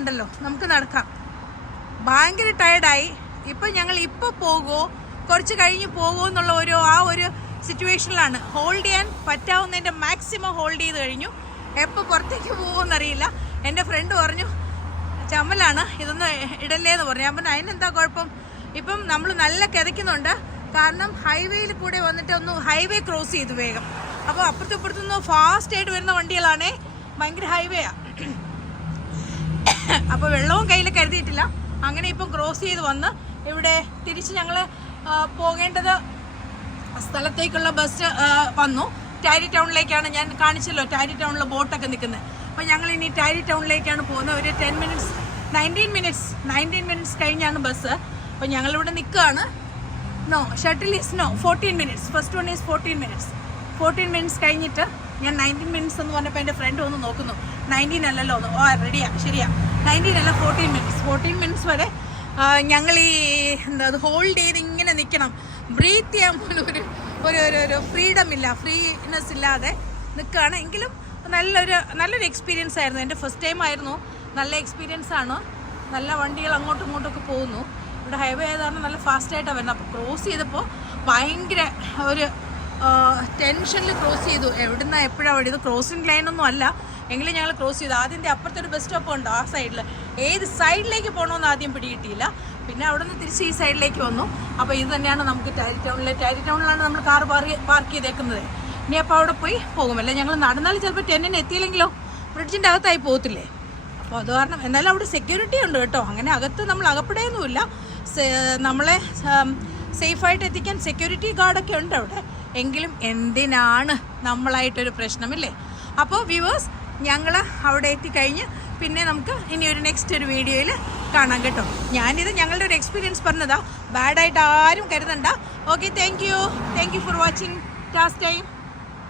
ണ്ടല്ലോ നമുക്ക് നടക്കാം. ഭയങ്കര ടയർഡായി. ഇപ്പം ഞങ്ങൾ ഇപ്പോൾ പോകുമോ കുറച്ച് കഴിഞ്ഞ് പോകുമോ എന്നുള്ള ഒരു സിറ്റുവേഷനിലാണ്. ഹോൾഡ് ചെയ്യാൻ പറ്റാവുന്നതിൻ്റെ മാക്സിമം ഹോൾഡ് ചെയ്ത് കഴിഞ്ഞു. എപ്പോൾ പുറത്തേക്ക് പോകുമെന്നറിയില്ല. എൻ്റെ ഫ്രണ്ട് പറഞ്ഞു ചമ്മലാണ്, ഇതൊന്നും ഇടല്ലേന്ന് പറഞ്ഞു. ഞാൻ പറഞ്ഞു അതിനെന്താ കുഴപ്പം, ഇപ്പം നമ്മൾ നല്ല കിതയ്ക്കുന്നുണ്ട്. കാരണം ഹൈവേയിൽ കൂടെ വന്നിട്ട് ഒന്ന് ഹൈവേ ക്രോസ് ചെയ്തു വേഗം. അപ്പോൾ അപ്പുറത്തും ഇപ്പുറത്തുനിന്ന് ഫാസ്റ്റായിട്ട് വരുന്ന വണ്ടികളാണേ, ഭയങ്കര ഹൈവേയാണ്. അപ്പോൾ വെള്ളവും കയ്യിൽ കരുതിയിട്ടില്ല. അങ്ങനെ ഇപ്പം ക്രോസ് ചെയ്ത് വന്ന് ഇവിടെ തിരിച്ച് ഞങ്ങൾ പോകേണ്ടത് സ്ഥലത്തേക്കുള്ള ബസ് വന്നു. ടൈരി ടൗണിലേക്കാണ്, ഞാൻ കാണിച്ചല്ലോ ടൈരി ടൗണിൽ ബോട്ടൊക്കെ നിൽക്കുന്നത്. അപ്പോൾ ഞങ്ങൾ ഇനി ടൈരി ടൗണിലേക്കാണ് പോകുന്നത്. ഒരു 19 മിനിറ്റ്സ് കഴിഞ്ഞാണ് ബസ്. അപ്പോൾ ഞങ്ങളിവിടെ നിൽക്കുകയാണ്. Shuttle is 14 minutes. First one is 14 minutes കഴിഞ്ഞിട്ട് ഞാൻ 19 മിനിറ്റ്സ് എന്ന് പറഞ്ഞപ്പോൾ എൻ്റെ ഫ്രണ്ട് ഒന്ന് നോക്കുന്നു. 19 അല്ലല്ലോ, റെഡിയാ, ശരിയാ, 19 അല്ല 14 മിനിറ്റ്സ് വരെ ഞങ്ങൾ ഈ അത് ഹോൾഡ് ചെയ്ത് ഇങ്ങനെ നിൽക്കണം. ബ്രീത്ത് ചെയ്യാൻ പോലും ഒരു ഫ്രീഡം ഇല്ല, ഫ്രീനെസ് ഇല്ലാതെ നിൽക്കുകയാണ്. എങ്കിലും നല്ലൊരു എക്സ്പീരിയൻസ് ആയിരുന്നു. എൻ്റെ ഫസ്റ്റ് ടൈം ആയിരുന്നു. നല്ല എക്സ്പീരിയൻസ് ആണ്. നല്ല വണ്ടികൾ അങ്ങോട്ടും ഇങ്ങോട്ടൊക്കെ പോകുന്നു. ഇവിടെ ഹൈവേ ആയത് കാരണം നല്ല ഫാസ്റ്റായിട്ടാണ് വരുന്നത്. അപ്പോൾ ക്രോസ് ചെയ്തപ്പോൾ ഭയങ്കര ഒരു ടെൻഷനിൽ ക്രോസ് ചെയ്തു. എവിടുന്നാണ് എപ്പോഴാണ് ഇത് ക്രോസിങ് ലൈനൊന്നും അല്ല, എങ്കിലും ഞങ്ങൾ ക്രോസ് ചെയ്തു. ആദ്യത്തെ അപ്പുറത്തൊരു ബസ് സ്റ്റോപ്പ് ഉണ്ട്, ആ സൈഡിൽ ഏത് സൈഡിലേക്ക് പോകണമെന്ന് ആദ്യം പിടികിട്ടിയില്ല. പിന്നെ അവിടെ നിന്ന് തിരിച്ച് ഈ സൈഡിലേക്ക് വന്നു. അപ്പോൾ ഇത് തന്നെയാണ് നമുക്ക് ടൈരി ടൗണിലാണ് നമ്മൾ കാർ പാർക്ക് ചെയ്തേക്കുന്നത്. ഇനി അപ്പോൾ അവിടെ പോയി പോകുമല്ലേ. ഞങ്ങൾ നടന്നാൽ ചിലപ്പോൾ 10-ന് എത്തിയില്ലെങ്കിലോ ബ്രിഡ്ജിൻ്റെ അകത്തായി പോകത്തില്ലേ. അപ്പോൾ അത് കാരണം എന്നാലും അവിടെ സെക്യൂരിറ്റി ഉണ്ട് കേട്ടോ. അങ്ങനെ അകത്ത് നമ്മൾ അകപ്പെടുകയൊന്നുമില്ല. നമ്മളെ സേഫായിട്ട് എത്തിക്കാൻ സെക്യൂരിറ്റി ഗാർഡൊക്കെ ഉണ്ട് അവിടെ. എങ്കിലും എന്തിനാണ് നമ്മളായിട്ടൊരു പ്രശ്നമില്ലേ. അപ്പോൾ വ്യൂവേഴ്സ്, ഞങ്ങൾ അവിടെ എത്തിക്കഴിഞ്ഞ് പിന്നെ നമുക്ക് ഇനി നെക്സ്റ്റ് ഒരു വീഡിയോയിൽ കാണാം കേട്ടോ. ഞാനിത് ഞങ്ങളുടെ ഒരു എക്സ്പീരിയൻസ് പറഞ്ഞതാ, ബാഡായിട്ട് ആരും കരുതണ്ട. Okay, thank you for watching TAZ time.